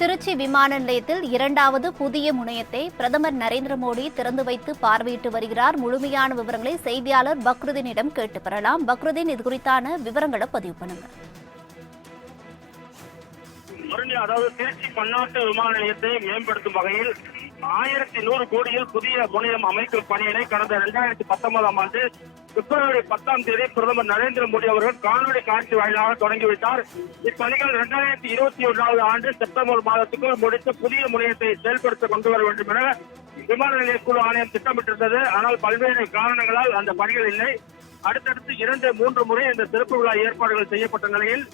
திருச்சி விமான நிலையத்தில் இரண்டாவது புதிய முனையத்தை பிரதமர் நரேந்திர மோடி திறந்து வைத்து பார்வையிட்டு வருகிறார். முழுமையான விவரங்களை செய்தியாளர் பக்ருதீனிடம் கேட்டு பெறலாம். பக்ருதீன், இது குறித்தான விவரங்களை பதிவு பண்ணுங்க. அதாவது திருச்சி பன்னாட்டு விமான நிலையத்தை மேம்படுத்தும் வகையில் 1100 கோடியில் புதிய முனையம் அமைக்கும் பணியினை கடந்த 2019ஆம் ஆண்டு பிப்ரவரி 10ஆம் தேதி பிரதமர் நரேந்திர மோடி அவர்கள் காணொலி காட்சி வாயிலாக தொடங்கி வைத்தார். இப்பணிகள் 2021ஆவது ஆண்டு செப்டம்பர் மாதத்துக்குள் முடித்து புதிய முனையத்தை செயல்படுத்த கொண்டு வர வேண்டும் என விமான நிலைய குழு ஆணையம் திட்டமிட்டிருந்தது. ஆனால் பல்வேறு காரணங்களால் அந்த பணிகள் இல்லை. அடுத்தடுத்து 2-3 முறை இந்த சிறப்பு விழா ஏற்பாடுகள் செய்யப்பட்ட நிலையில்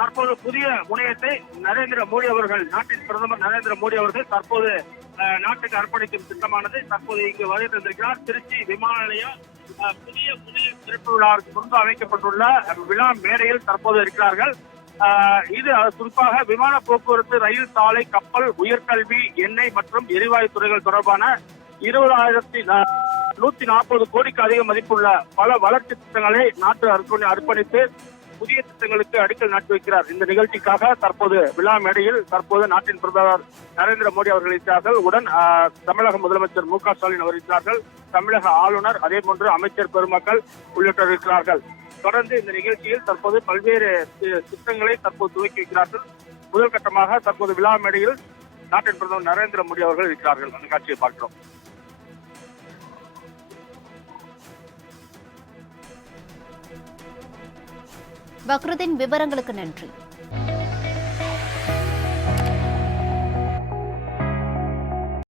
தற்போது புதிய முனையத்தை நரேந்திர மோடி அவர்கள், நாட்டின் பிரதமர் நரேந்திர மோடி அவர்கள் தற்போது நாட்டுக்கு அர்ப்பணிக்கும் திட்டமானது தற்போது இங்கு வருகை தந்திருக்கிறார். திருச்சி விமான நிலையம் புதிய சிறப்பு விழாவிற்கு முன்பு அமைக்கப்பட்டுள்ள விழா மேடையில் தற்போது இருக்கிறார்கள். இது குறிப்பாக விமான போக்குவரத்து, ரயில், சாலை, கப்பல், உயர்கல்வி, எண்ணெய் மற்றும் எரிவாயு துறைகள் தொடர்பான 20,140 கோடிக்கு அதிக மதிப்புள்ள பல வளர்ச்சி திட்டங்களை நாட்டு அர்ப்பணித்து புதிய திட்டங்களுக்கு அடிக்கல் நாட்டி வைக்கிறார். இந்த நிகழ்ச்சிக்காக தற்போது விழா மேடையில் நாட்டின் பிரதமர் நரேந்திர மோடி அவர்கள் இருக்கிறார்கள். உடன் தமிழக முதலமைச்சர் மு க ஸ்டாலின் அவர் இருக்கிறார்கள். தமிழக ஆளுநர், அதே போன்று அமைச்சர் பெருமக்கள் உள்ளிட்டோர் இருக்கிறார்கள். தொடர்ந்து இந்த நிகழ்ச்சியில் தற்போது பல்வேறு திட்டங்களை தற்போது துவக்கி வைக்கிறார்கள். முதல் கட்டமாக தற்போது விழா மேடையில் நாட்டின் பிரதமர் நரேந்திர மோடி அவர்கள் இருக்கிறார்கள். அந்த காட்சியை பார்க்கிறோம். பக்ருதீன், விவரங்களுக்கு நன்றி.